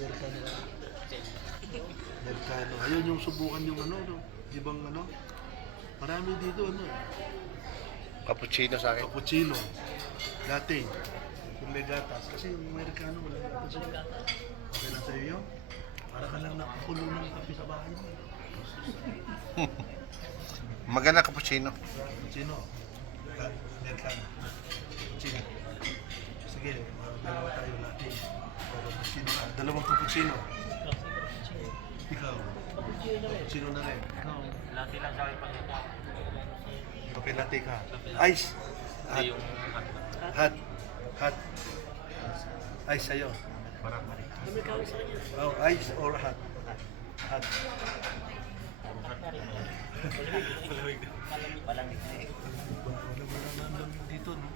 Amerikano. Amerikano. Ayun yung subukan yung ano, no? Ibang ano. Marami dito ano. Cappuccino sa akin. Cappuccino. Latte. Yung may gatas. Kasi yung Amerikano wala gatas yun. Okay lang sa'yo yun? Para ka lang nakakulo ng kape sa bahay mo. Maganda cappuccino. Cappuccino. Amerikano. Cappuccino. Sige, dalawa tayo latte. O cappuccino ka. Dalawang cappuccino. Ikaw. Cappuccino na rin. Latte lang sa akin pag Okay, latte ka. Ice. Hot. yung Hot. Hot. Ice sa'yo. parang mali. Oh, ice or hot? Hot. Malamig na eh. Wala naman dito, no?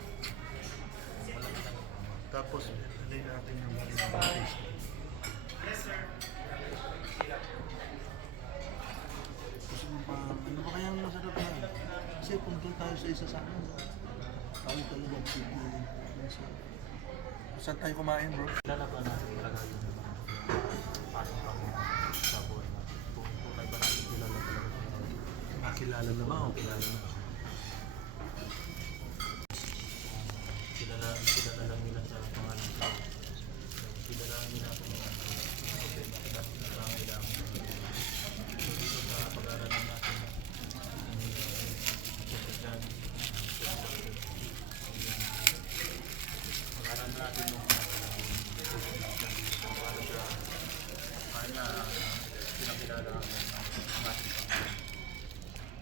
Tapos, alay natin yung taste. Gusto mo pa, ano ba kaya ang masarap na? Kasi punta tayo sa isa sana. Tayo talaga siguro. Saan tayo kumain, bro? Kilala ba natin talaga yung pasok ako sa buhay natin? Kung tunay ba natin kilala talaga? Makilala na ba? O kilala na? Kilala lang nila sa pangalan ko. Kilala nila kung problema sila na pangailangan. Dito sa pag-aaralan natin, pag-aaralan natin yung paano siya kahit na pinakilala ang ating pangailangan.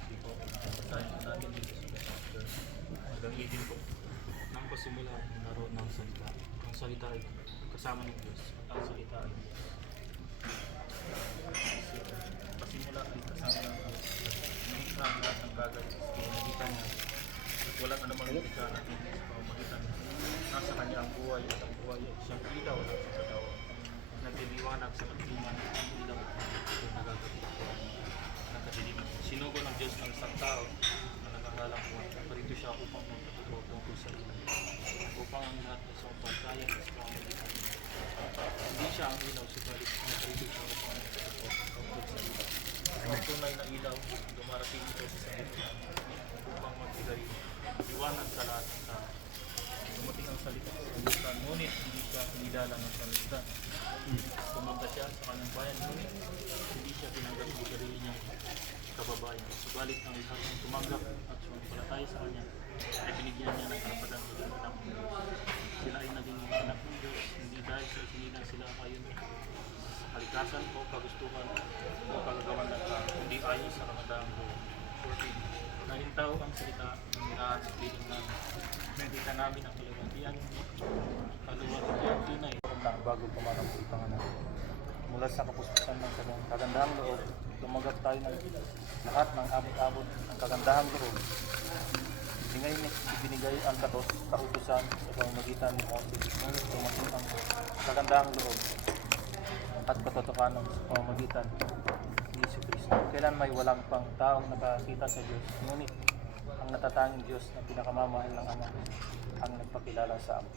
Hindi po, basahin natin dito sa gamitin ko nang pasimula ang naroon ng salita. Ang salita ay kasama ng Diyos at ang salita ay pasimula ay kasama ng Diyos. Nilikha ang lahat ng bagay sa pamamagitan niya at walang anumang nilikha na hindi sa pamamagitan niya. Nasa kanya ang buhay at ang buhay ay siyang ilaw ng sasagawa. Nagdiliwanag sa kantiman ang ilaw at nagagabi ko ng kadiliman. Sinugo ng Diyos ng isang tao na naghahalang buhay. Parito siya upang magpatuto tungkol sa ilaw. Upang ang lahat ay sumampaltayan sa pamamagitan niya. Hindi siya ang ilaw, subalit naparito siya upang magpatuto tungkol sa ilaw. Ang tunay na ilaw, dumarating ito sa sanlibutan upang magbigay liwanag sa lahat ng tao. Dumating ang salita sa sanlibutan, ngunit hindi siya kinilala ng sanlibutan. Pumunta siya sa kanyang bayan, ngunit hindi siya tinanggap ng sarili niyang kababayan. Subalit ang lahat ng tumanggap at sumampalataya sa kanya ay binigyan niya ng karapatan maging anak ng Diyos. Sila ay naging mga anak ng Diyos, hindi dahil sa isinilang sila ayon sa kalikasan o kagustuhan o kagagawan ng tao, kundi ayon sa kamandaang loob. 14. Nahintaw ang salita ng nilaan sa piling namin. Nakita namin ang kaluwalhatian tunay bago pumarang sa ipanganak. Mula sa kapuspusan ng kanyang kagandahang loob, tumanggap tayo ng lahat ng abot-abot ng kagandahang loob. Ibinigay ang kautusan sa pamamagitan ni Moses, ngunit dumating ang kagandahang loob at katotohanan sa pamamagitan ni Yesu Cristo. Kailan may walang pang taong nakakita sa Diyos, ngunit ang natatanging Diyos na pinakamamahal ng Ama ang nagpakilala sa amin.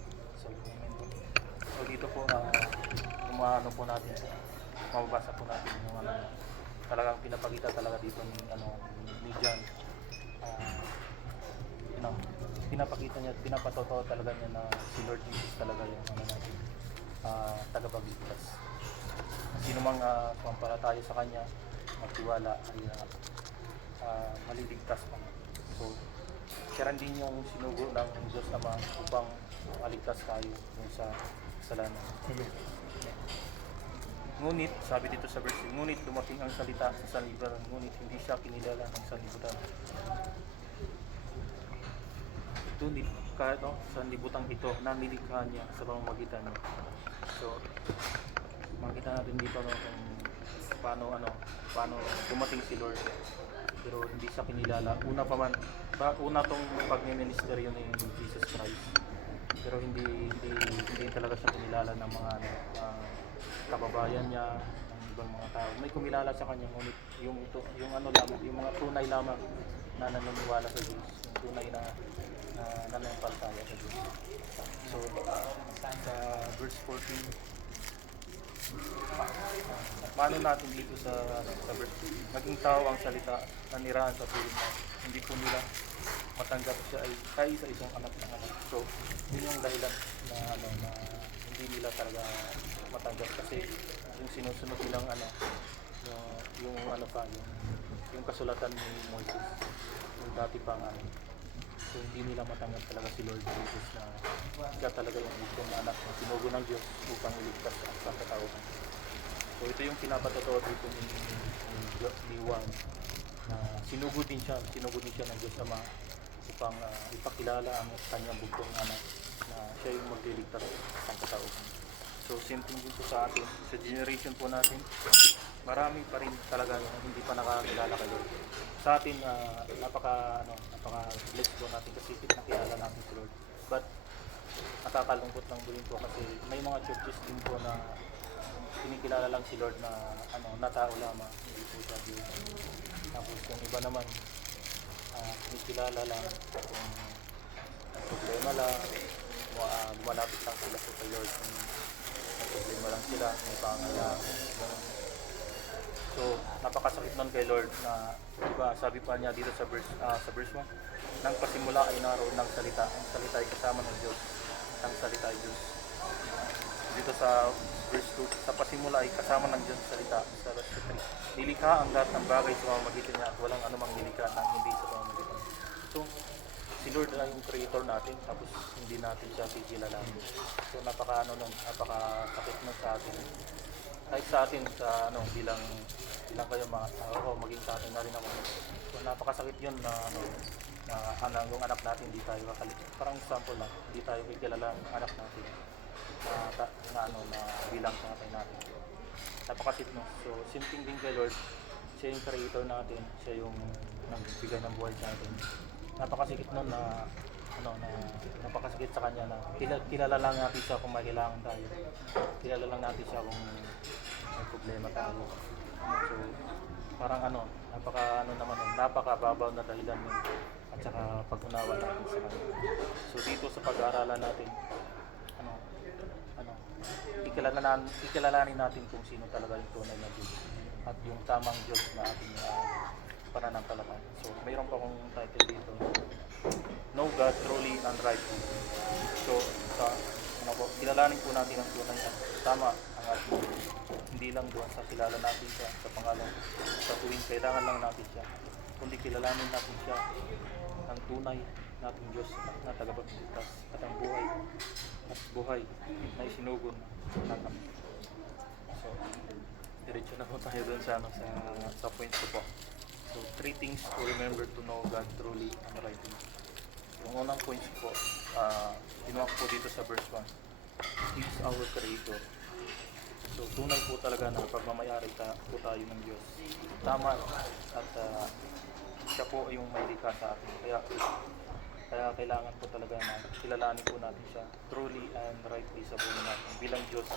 So dito po umaano po natin, mababasa po natin yung talagang pinapakita talaga dito ni John. Pinapakita niya, pinapatotoo talaga niya na si Lord Jesus talaga yung tagapagligtas. Sino mang sumampalataya sa Kanya, magtiwala ay maliligtas pa. So, siya rin din yung sinugo ng Diyos Ama upang maligtas tayo sa kasalanan. Ngunit, sabi dito sa verse, ngunit dumating ang salita sa sanlibutan, ngunit hindi siya kinilala ng sanlibutan. Ito, sanlibutan ito, nanilikha niya sa pamamagitan niya. So, makita natin dito kung paano dumating si Lord. Pero hindi siya kinilala. Una tong pagministeryo ni Jesus Christ. Pero hindi talaga siya kinilala ng mga kababayan niya, ng ibang mga tao. May kumilala sa kanya, ngunit yung mga tunay lamang na naniniwala sa Diyos, yung tunay na nanampalataya sa Diyos. So, sa verse 14, Paano natin dito sa verse 2, maging tao ang salita na nirahan sa piling natin. Hindi po nila matanggap siya ay isa-isang anak ng anak. So, yun yung dahilan na na hindi nila talaga matanggap kasi yung sinusunod nilang yung yung kasulatan ni Moses, yung dati pang so hindi nila matanggap talaga si Lord Jesus na siya talaga yung bugtong na anak na sinugo ng Diyos upang iligtas ang sangkatauhan. So ito yung pinapatotoo dito ni Juan na sinugo din siya ng Diyos Ama upang ipakilala ang kanyang bugtong anak na siya yung magliligtas ng katauhan. So same thing din po sa atin, sa generation po natin, marami pa rin talaga yung hindi pa nakakilala kay Lord. Sa atin, napaka-blessed po natin kasi nakilala natin si Lord. But nakakalungkot lang din po kasi may mga churches din po na kinikilala lang si Lord na na tao lamang, hindi po siya Diyos. Tapos yung iba naman, kinikilala lang kung problema lang, lumalapit lang sila sa Lord kung may problema lang sila, may pangangailangan. So, napakasakit nun kay Lord na, diba, sabi pa niya dito sa verse 1, nang pasimula ay naroon ng salita, ang salita ay kasama ng Diyos, ang salita ay Diyos. Dito sa verse 2, sa pasimula ay kasama ng Diyos salita, sa verse 3, nilikha ang lahat ng bagay sa pamamagitan niya at walang anumang nilikha ng hindi sa pamamagitan niya. So, si Lord ay yung creator natin, tapos hindi natin siya kikilalanin. So, napakasakit nun sa atin. Kahit sa atin, bilang kayo mga tao, maging sa atin na rin ako. So, napakasakit yun na yung anak natin, hindi tayo parang example lang, hindi tayo kikilala ng anak natin na bilang tatay natin. Napakasakit no. So, simple din kay Lord, siya yung creator natin, siya yung nagbigay ng buhay sa atin. Napakasakit nun na napakasakit sa kanya na kilala lang natin siya kung may kailangan tayo. Kilala lang natin siya kung may problema tayo. So, parang napakababaw na dahilan yun. At saka pag-unawa natin sa kanya. So, dito sa pag-aaralan natin, ikilalanin natin kung sino talaga yung tunay na Diyos at yung tamang Diyos na ating pananampalataya. So, mayroon pa akong title dito, Know God Truly and Rightly. So, kilalanin po natin ang tunay at tama ang ating Diyos. Hindi lang doon sa kilala natin siya sa pangalan, sa tuwing kailangan lang natin siya, kundi kilalanin natin siya ng tunay nating Diyos na tagapagligtas at ang buhay na isinugon ng Ama. So, diretso na po tayo doon sa points ko po. So, 3 things to remember to know God truly and rightly. Yung unang points po, ginawa ko po dito sa verse 1. He is our Creator. So, tunay po talaga na pagmamayari po tayo ng Diyos. Tama at siya po yung may likha sa atin. Kaya kailangan po talaga na kilalanin po natin siya truly and rightly sa buhay natin bilang Diyos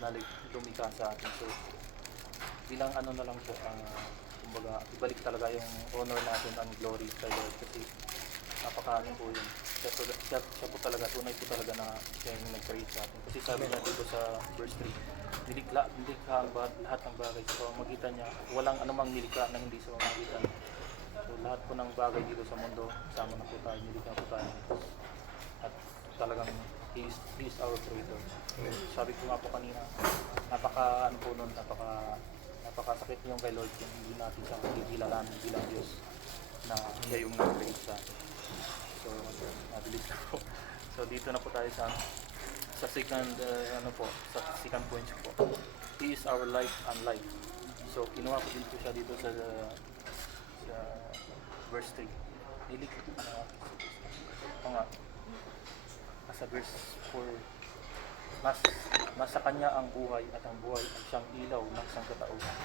na lumikha sa atin. So, bilang na lang po, kumbaga, ibalik talaga yung honor natin and glory kay Lord kasi napakaano po yun. Siya po talaga, tunay po talaga na siya yung nag-create sa atin. Kasi sabi na dito sa verse 3, nilikha ang lahat ng bagay sa pamamagitan niya. Walang anumang nilikha na hindi sa pamamagitan niya. So lahat po ng bagay dito sa mundo, sama na po tayo, nilikha po tayo. At talagang He is our Creator. So, sabi ko nga po kanina, napakasakit yung kay Lord kung hindi natin siya makikilalanin bilang Diyos na siya yung nag-create sa atin. So, mabilis na po. So, dito na po tayo sa second point po. He is our life and life. So, kinuha ko din po siya dito sa verse 3. Sa verse 4, nasa kanya ang buhay at ang buhay ay siyang ilaw ng sangkatauhan.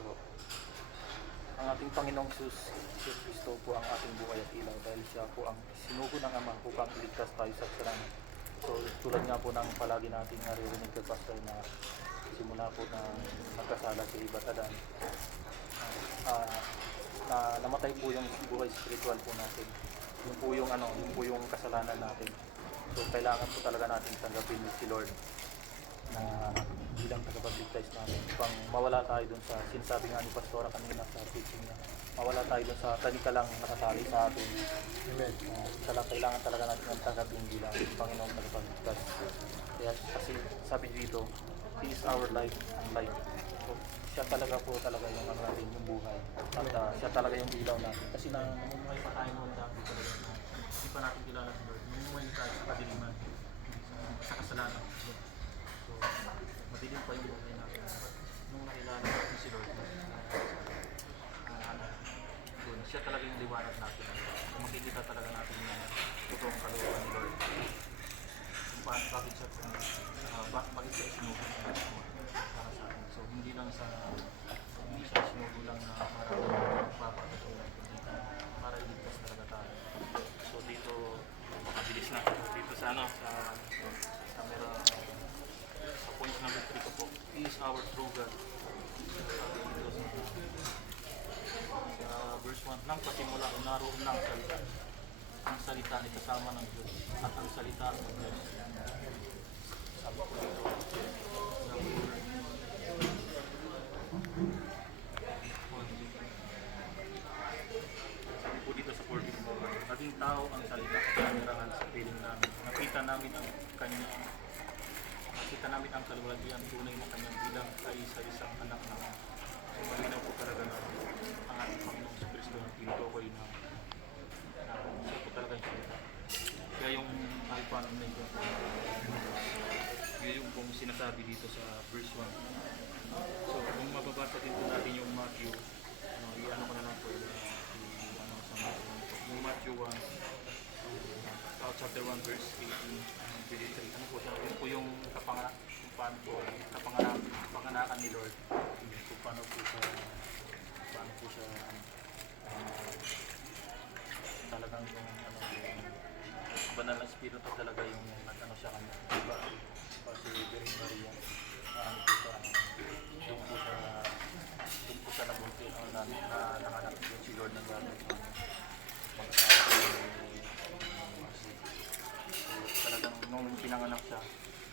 So, ang ating Panginoong Jesus Kristo po ang ating buhay at ilaw dahil siya po ang sinugo ng Ama upang iligtas tayo sa kasalanan. So, tulad nga po ng palagi natin naririnig kay Pastor na simula po na nagkasala si Eva at Adan, na namatay po yung buhay spiritual po natin. Yun po yung kasalanan natin. So, kailangan po talaga natin tanggapin si Lord na bilang tagapagligtas namin upang mawala tayo dun sa sinasabi nga ni Pastora kanina sa preaching niya. Mawala tayo dun sa tanika lang nakatali sa atin. Amen. Kailangan talaga natin ang tagapin bilang Panginoong tagapagligtas. Kaya kasi sabi dito, He is our life and life. So, siya talaga po talaga yung ano natin, yung buhay. At siya talaga yung ilaw natin. Kasi namumuhay pa tayo noon dati talaga. Hindi pa natin kilala si Lord. Namumuhay tayo sa kadiliman. Sa kasalanan. So, madilim pa yung buhay natin. Nung nakilala natin si Lord, doon, siya talaga yung liwanag natin. Makikita talaga natin yung totoong kalooban ni Lord. Kung paano, bakit siya sinugo para sa atin. So, hindi siya sinugo lang na para magpapatuloy, kundi para iligtas talaga tayo. So, dito, mabilis na. Dito sa camera, sa point number 3 ko po, He is our true God. Sabi dito sa verse 1, nang pasimula, naroon ng salita. Ang salita ay kasama ng Diyos at ang salita ng Diyos. Sabi ko dito, sabi po dito sa 14, naging tao ang salita at kamerahan sa piling namin. Nakita namin ang kaluwalhatian tunay na kanyang bilang ay isa-isang anak naman. So malinaw po talaga na ang ating Panginoong Kristo ng tinutukoy na siya po talaga yung salita. Kaya yung Alpha and Omega, yun yung pong sinasabi dito sa verse 1. So kung mababasa din po natin yung Matthew, i-ano ko na lang po yung Matthew 1, chapter 1 verse 18 and 23. Ano po siya? Yun po yung kapanganakan ni Lord. Kung paano po siya talagang yung banal na spirito talaga yung nag-ano siya kanya. Diba? Kasi Virgin Maria, doon po siya nabunti na nanganak yung si Lord ng gano'n. Talagang nung pinanganak siya,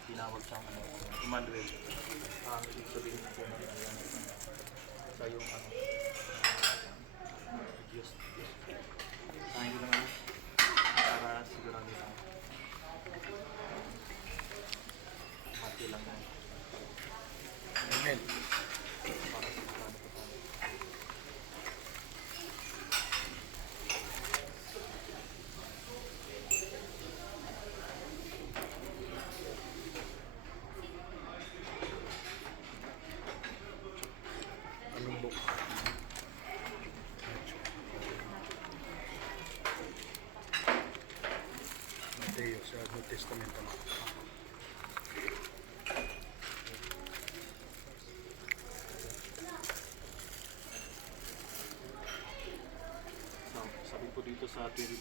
tinawag siyang Emmanuel. Ibig sabihin po na siya yung Diyos. Sabi ko lang para sigurado tayo. Mati lang tayo. Amen. Para sigurado po tayo. Anong book? Mateo sa New Testament. So, sabi po dito sa 22,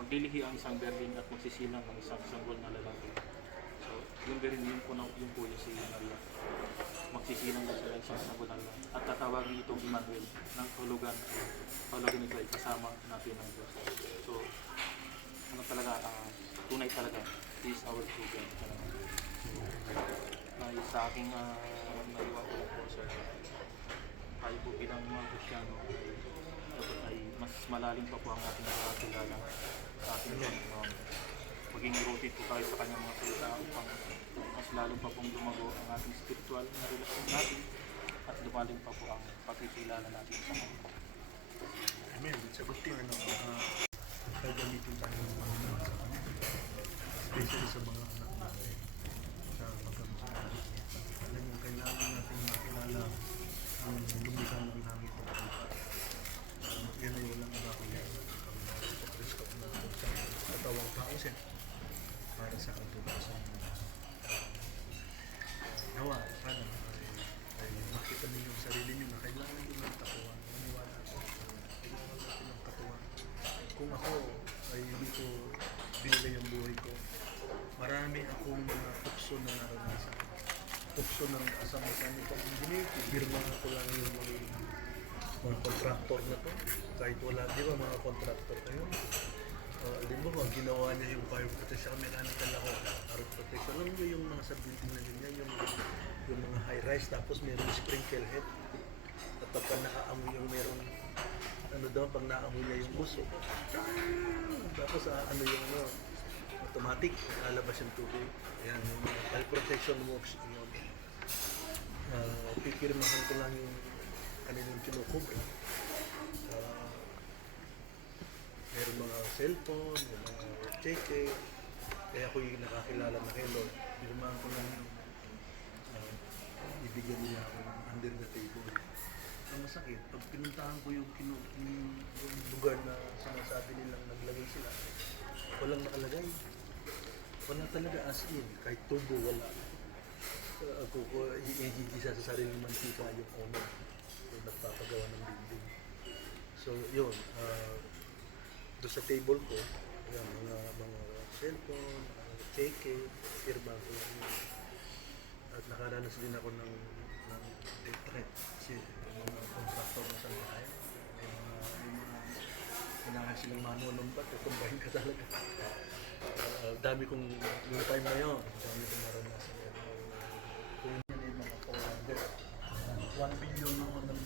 maglilihi ang isang berlin at magsisilang ang isang sanggol na lalaki. So, yung berlin, yun po yung si Maria. Magsisilang na sila isang sanggol na lalaki. At tatawagin itong Emmanuel ng hulugan nito ay kasama natin ng Diyos. So, ano talaga, tunay talaga, He is our true God talaga. Sa aking naiwan ko po sa tayo po bilang mga Kristyano ay mas malalim pa po ang ating nakakilala sa ating Panginoon. Maging rooted po tayo sa kanyang mga salita upang mas lalo pa pong lumago ang ating spiritual na relasyon natin at lumalim pa po ang pagkikilala natin sa Kanya. Amen. It's a good thing gagamitin tayo ng Panginoon sa kanila. Especially sa mga anak natin. Sa magkamsahan. Alam mo, kailangan natin makilala ang lumikha ng langit at lupa. Yan ay walang iba kundi ang Panginoon sa Kristo na sa katawang tao siya para sa katubasan ng nawa. Sana ay makita ninyo ang sarili nyo na kailangan nyo ng katuwa. Maniwala ako. Kailangan natin ng katuwa. Kung ako ay hindi ko binigay ang buhay ko, marami akong mga tukso na naranasan. Tukso ng asang-asang itong engineer. Birma ko lang yung mga contractor na to. Kahit wala, di ba mga contractor kayo? Di ba ang ginawa niya yung fire protection, mechanical ako, fire protection. Alam niyo yung mga sa building na ganyan, yung yung mga high-rise, tapos meron sprinkle head. At pagka nakaamoy yung meron, ano daw, pag naamoy niya yung uso, tapos ano yung automatic, lalabas yung tubig. Ayan, yung mga fire protection works yun. Pipirmahan ko lang yung kanilang kinukubra. Meron mga cellphone, may mga cheque. Kaya ako yung nakakilala na kay Lord. Pirmahan ko lang yung ibigyan nila ako ng under the table. Ang masakit, pag pinuntahan ko yung lugar na sinasabi nilang naglagay sila, walang nakalagay. Wala talaga as in, kahit tubo wala. Ako ko igigisa sa sariling mantika yung owner yung nagpapagawa ng building. So yun, doon sa table ko, yan, mga cellphone, cheque, firma ko lang yun. At nakaranas din ako ng death threat kasi yung mga contractor na sa bahay, yung mga kailangan silang manunumbat, kukumbahin ka talaga. Dami kong, yung time na yun, dami kong naranasan yan. Kung yan yung mga co-lander, 1 billion naman ng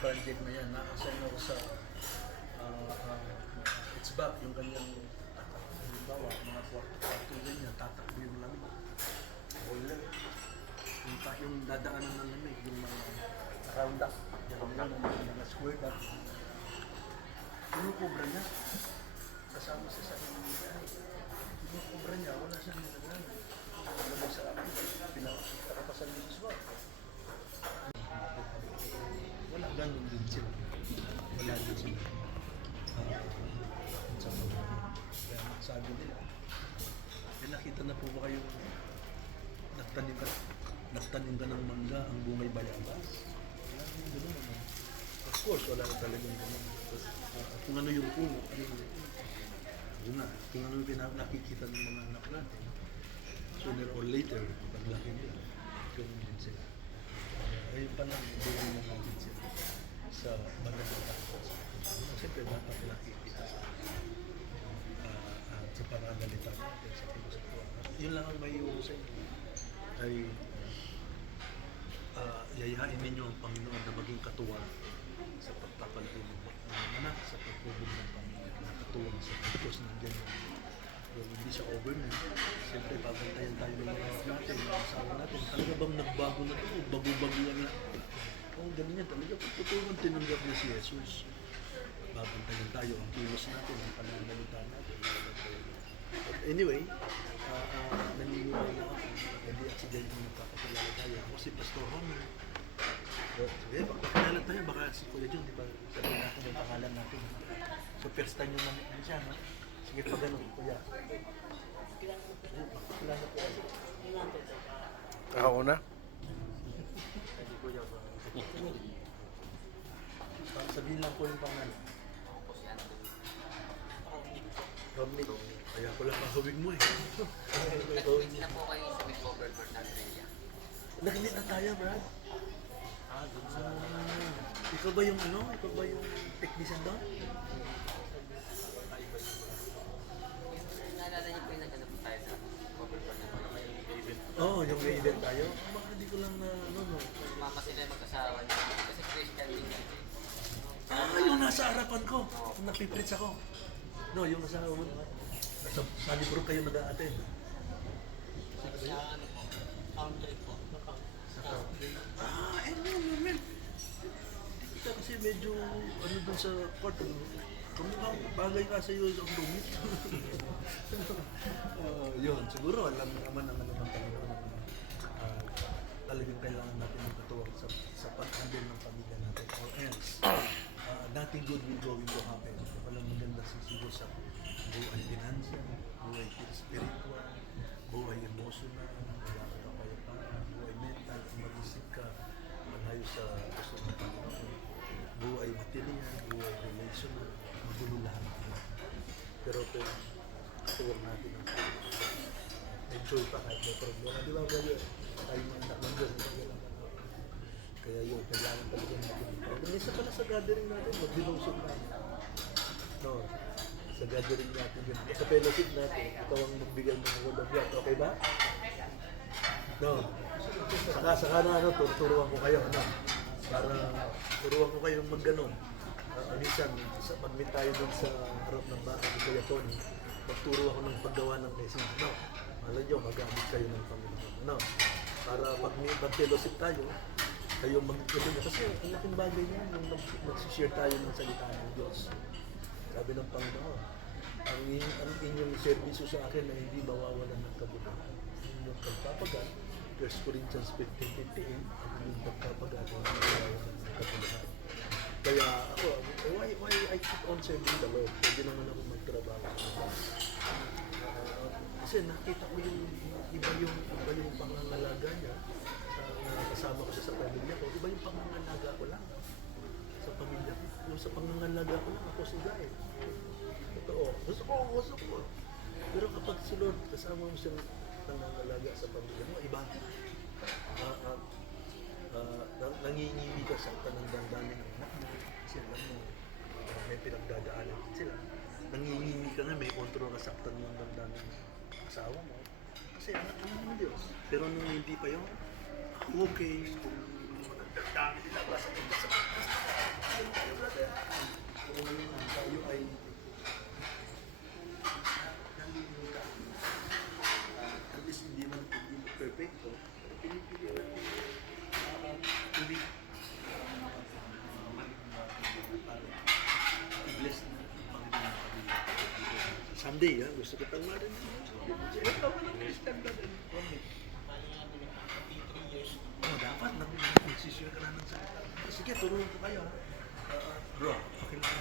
project na yan, na-assign ako sa it's back, yung kanyang halimbawa, mga kwarto ganyan, tatakbo yung lamig. Boiler. Yung dadaanan ng lamig, yung mga round up, yung mga square up. Kinukubra niya. Kasama sa inyong bahay. Kinukubra niya, wala siyang nilagay. Wala mo sa akin, pinakapasan din sa wala, ganun din sila. Wala din sila. Kaya sabi nila, nakita na po ba kayong nagtanim ka ng mangga ang bungay bayabas? Wala naman gano'n naman. Of course, wala na talagang gano'n. Kung ano yung puno, yun na. Kung ano yung nakikita ng mga anak natin, sooner or later, paglaki nila, gano'n din sila. Ayun pa lang, bungay na natin sila sa banal na tapos. Siyempre, dapat nakikita sa pangangalita natin, sa filosofya. Yun lang ang may iuwi sa inyo. Ay yayain ninyo ang Panginoon na maging katuwa sa pagpapalito ng anak, sa pagpubog ng pamilya, na katuwa sa pagkos ng ganyan. Yung hindi siya overnight. Siyempre, pagantayan tayo ng mga anak natin, ng asawa natin. Talaga bang nagbago na ito? Bago-bago lang na. Ganyan talaga. Pagtutungan tinanggap niya si Jesus. Babantayan tayo ang kilos natin, ang pananalita natin. But anyway, naniniwala na ako. Hindi accident mo nagpapakilala tayo. Ako si Pastor Homer. Sige, pakilala tayo. Baka si Kuya John, di ba? Sabihin natin yung pangalan natin. So first time yung namin siya, no? Sige pa ganun, Kuya. Pakilala po. Ako na? Hindi Kuya ba? Sabihin lang po yung pangalan. Romney. Kaya ko lang mahawig mo eh. Nag-quit na po kayo sa Midcover for Andrea. Nag-meet na tayo, Brad. Ikaw ba yung ano? Ikaw ba yung technician doon? Naalala niyo po yung nag-ano po tayo sa cover for Andrea. Oo, yung may event tayo. Baka hindi ko lang na ano, no. Mama sila yung mag-asawa niya. Kasi Christian din niya. Yung nasa harapan ko. Kung napiprits ako. No, yung nasa sa libro kayo nag-a-attend. Sa ano po? Country po. Man. Kita kasi medyo ano dun sa court. Kumukhang bagay nga sa iyo ang lumit. Yun, siguro alam naman ang ano ng Panginoon. Talagang kailangan natin ng katuwang sa pag-handle ng pamilya natin. Or else, nothing good will going to happen. Walang maganda siguro sa buhay financial, buhay spiritual, buhay emotional, wala ka kapayapaan, buhay mental, kung mag-isip ka, malayo sa gusto ng Panginoon, buhay material, buhay relational, magulo lahat ng pero kung katuwang natin ang Panginoon, enjoy pa kahit may problema. Di ba ba yun? Tayo mga anak ng Diyos, kaya yun, kailangan talaga natin. Minsan pala sa gathering natin, mag-dinungsog na. No, sa gathering natin yun. Sa fellowship natin, ikaw ang magbigay ng word of God. Okay ba? No. Saka na turuan ko kayo, para turuan ko kayong mag-ganon. Minsan, pag-meet tayo dun sa harap ng bahay ni Kuya Tony, magturo ako ng paggawa ng message. Malay nyo, magamit kayo ng Panginoon. Para pag-fellowship tayo, kayo mag-ganon. Kasi ang laking bagay niya, yung mag-share tayo ng salita ng Diyos. Sabi ng Panginoon, ang inyong servisyo sa akin na hindi mawawalan ng kabuluhan. Inyong pagpapagal, 1 Corinthians 15:58, ang inyong pagpapagal na hindi mawawalan ng kabuluhan. Kaya ako, why I keep on serving the Lord? Pwede naman ako magtrabaho. Kasi nakita ko yung iba yung pangangalaga niya kasama ko siya sa pamilya ko. Iba yung pangangalaga ko lang sa pamilya ko. Yung sa pangangalaga ko lang, ako sila eh. Totoo. Gusto ko. Pero kapag si Lord, kasama mo siyang pangangalaga sa pamilya mo, iba. Nangingimi ka sa tanang damdamin ng anak mo. Kasi alam mo, may pinagdadaanan sila. Nangingimi ka nga, may kontrol ka sa tanang damdamin ng asawa mo. Kasi anak mo ng Diyos. Pero nung hindi pa yun, okay, kung magdadami nila ba sa mga sa kung tayo ay nangingimi ka, at least hindi mo perfecto, pero pinipili natin tuwing i-bless na ang Panginoon ng pamilya. Someday, gusto ko tawarin. Ikaw mo lang Christian ka din. Dapat nag-share ka na ng salita. Sige, turuan ko kayo. Bro, okay lang.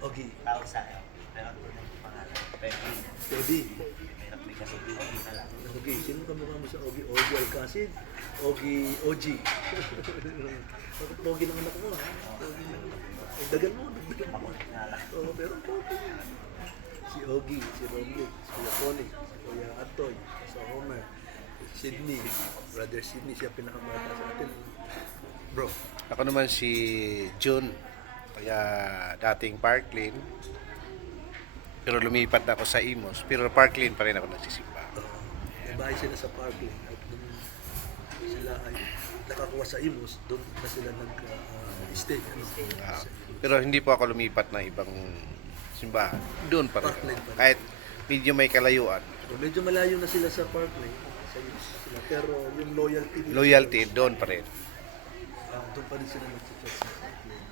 Ogie. Tawag sa akin. Pero ang tunay ko pangalan. Teddy. Mahirap may kasi Ogie na lang. Okay, sino ka mukha mo sa Ogie? Ogie Alcacid? Ogie OG? Bakit Ogie lang anak mo ha? Ogie lang anak mo. Dagan mo. Makulit nga lang. Oo, pero Ogie. Si Ogie, si Romnick, si Kuya Poli, si Kuya Atoy, si Homer, Sydney, Brother Sydney, siya pinakamata sa atin. Bro, Ako naman si June, kaya dating Parkland. Pero lumipat na ako sa Imos. Pero Parkland pa rin ako nagsisimba. may bahay sila sa Parkland at nung sila ay nakakuha sa Imos, doon na sila nag-stay. Pero hindi po ako lumipat na ibang simbahan. Doon pa rin. Parkland pa rin. Kahit medyo may kalayuan. So, medyo malayo na sila sa Parkland, sa Imos sila. Pero yung loyalty nila, Loyalty, doon pa rin. doon pa rin sila nag-church sa Parkland.